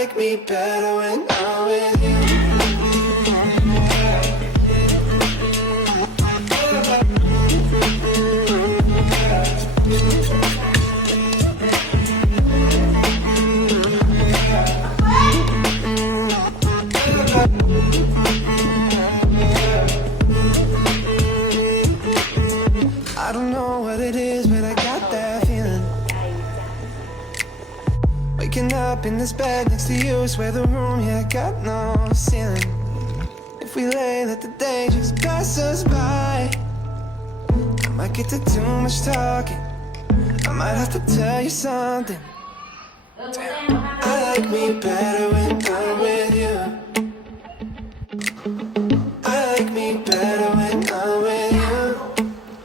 like me better when I'm with you. I don't know what it is, but I got that feeling. Waking up in this bed next to you, swear the room, yeah, got no ceiling. If we lay, let the day just pass us by. I might get to too much talking, I might have to tell you something. Damn. I like me better when I'm with you. I like me better when I'm with you.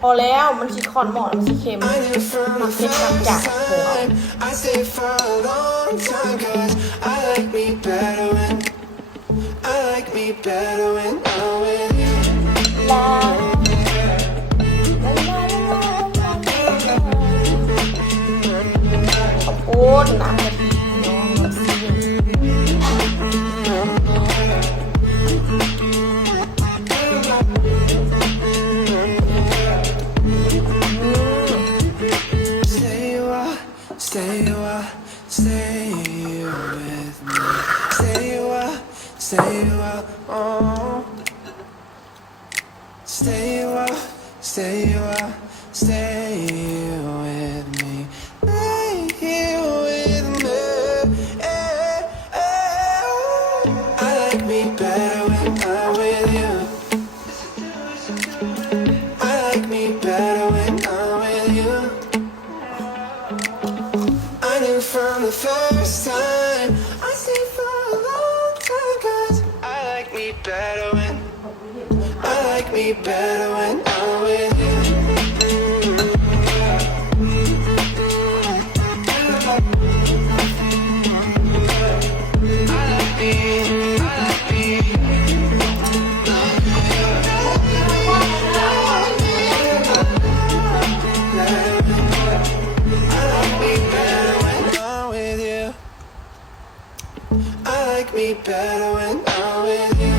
พอแล้วมันสีคอนหมอนมันสีเค็ม I knew from มั the นเค็ม first น้ำจากหัว time I stayed for a long time, 'cause I like me better when I like me better when I'm with you. ลาขอบคุณน้ำกะทิน้องน้ำซีStay a while, stay with me. Stay a while, oh. Stay a while, stay with me. Stay here with me. I like me better when I'm with you. I like me better when I'm with you. I knew from the first time I stayed for a long time, 'cause I like me better when I'm with you. I like me better when I'm with you.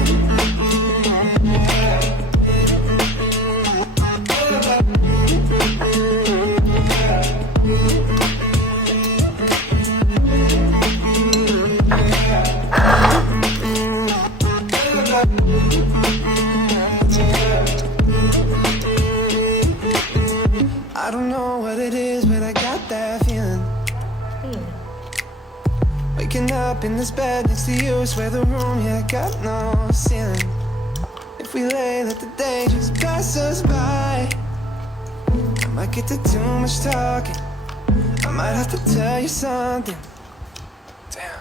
I don't know what it is, but I got that feeling. Waking up in this bed next to you, swear the room, yeah, got no ceiling. If we lay, let the day just pass us by. I might get to too much talking, I might have to tell you something. Damn.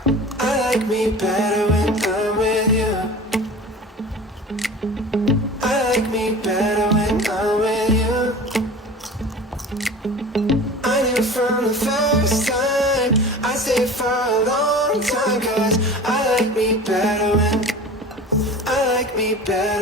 I like me better when I'm with you. I like me better when I'm with you. I knew from the first time I stayed for a long time, 'cause I like me better when I like me better